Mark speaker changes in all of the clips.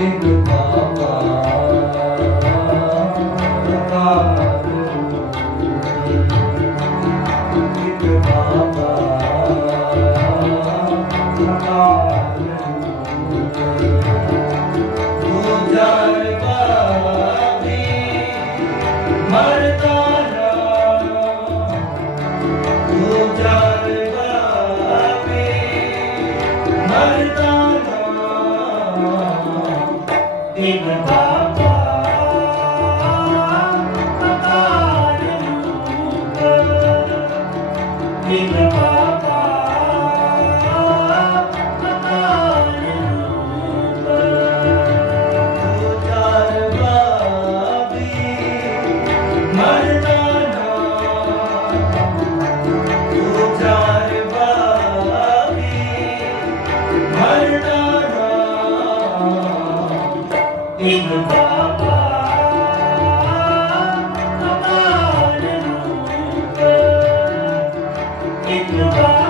Speaker 1: get me. in your eyes.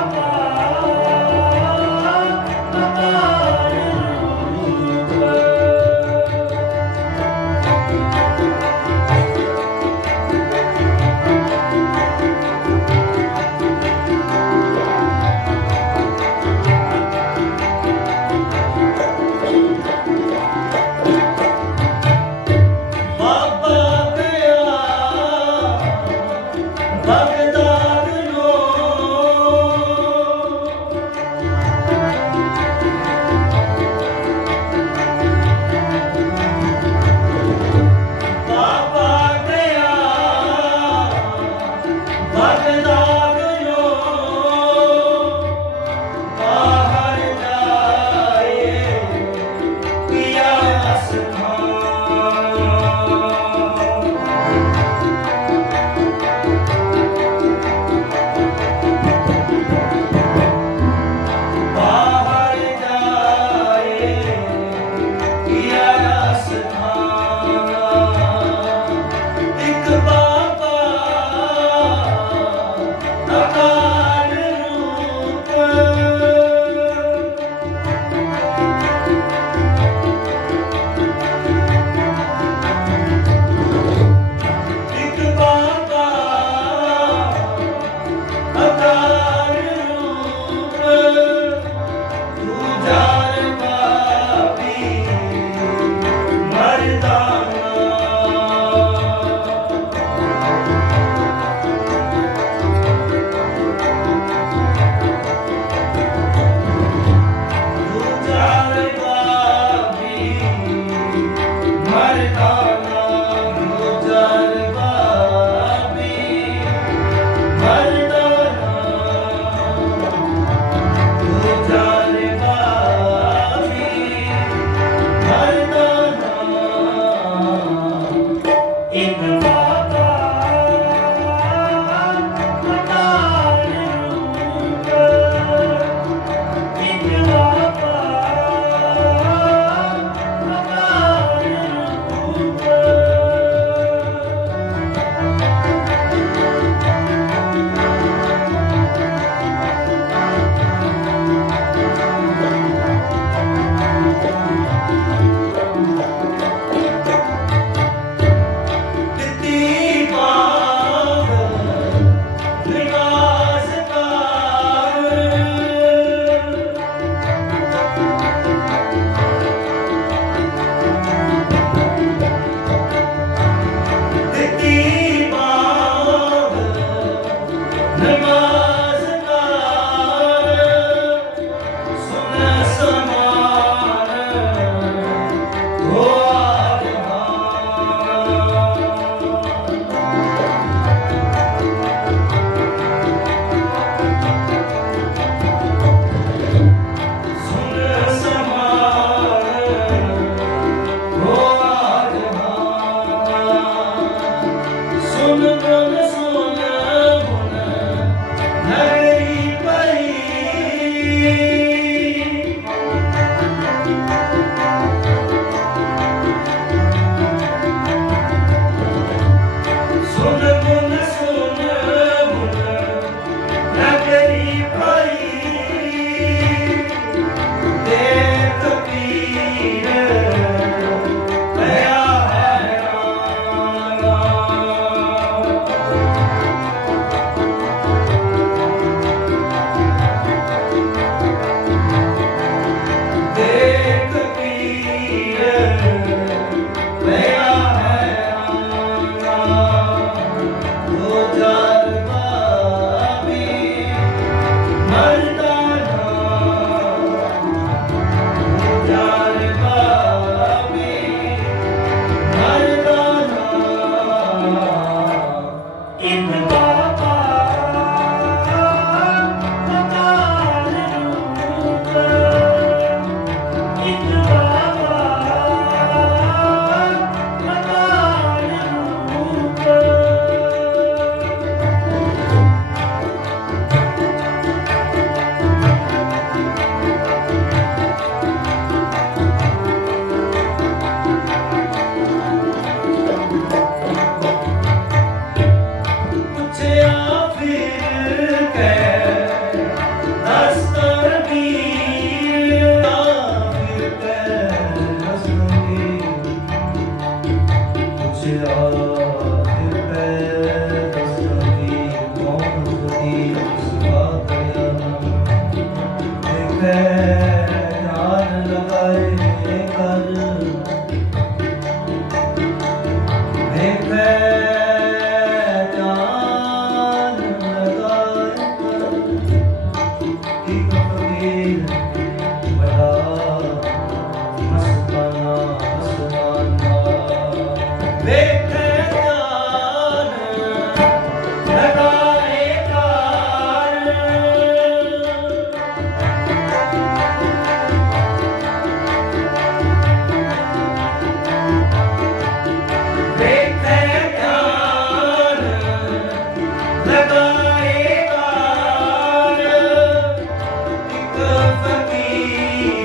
Speaker 1: ਕਰ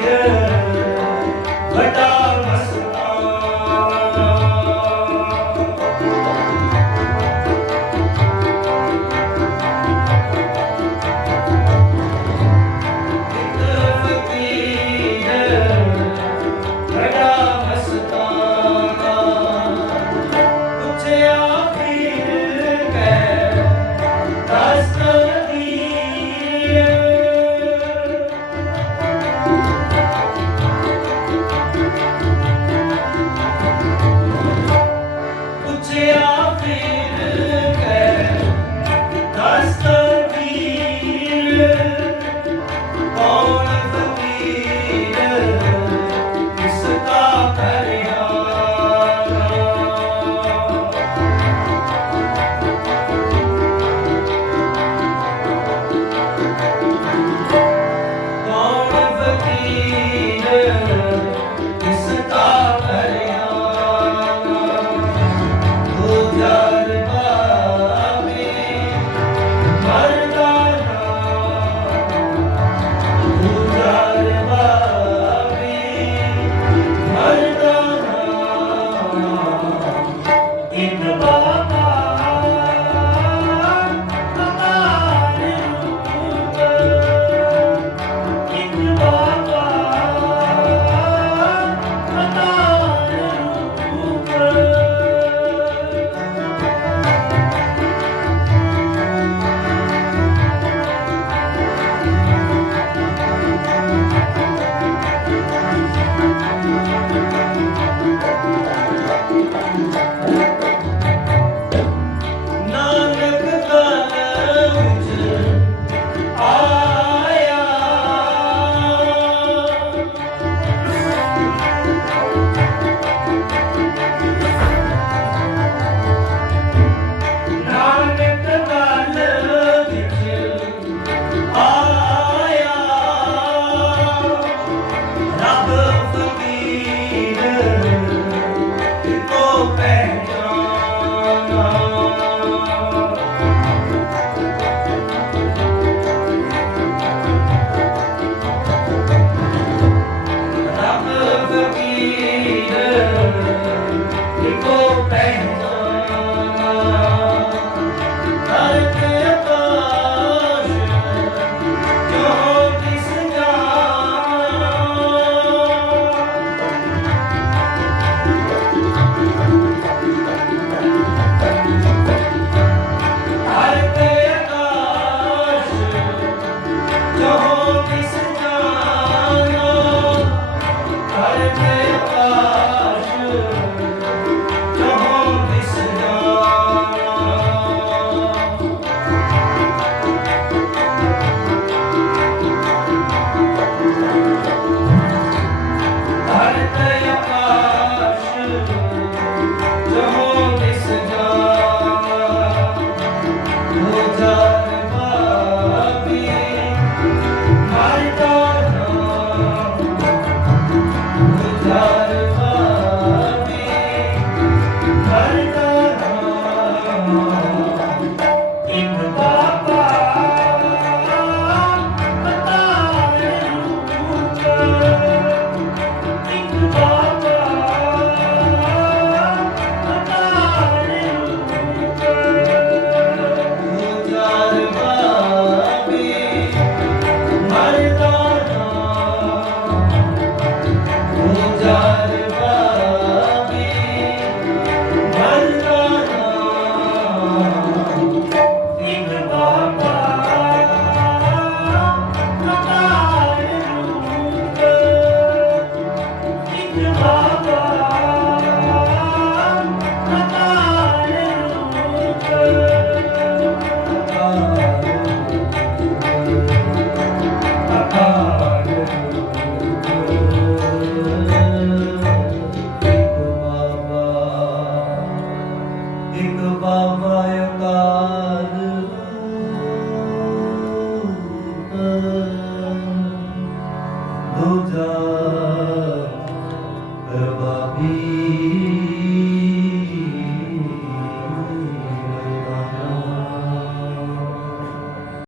Speaker 1: yeah.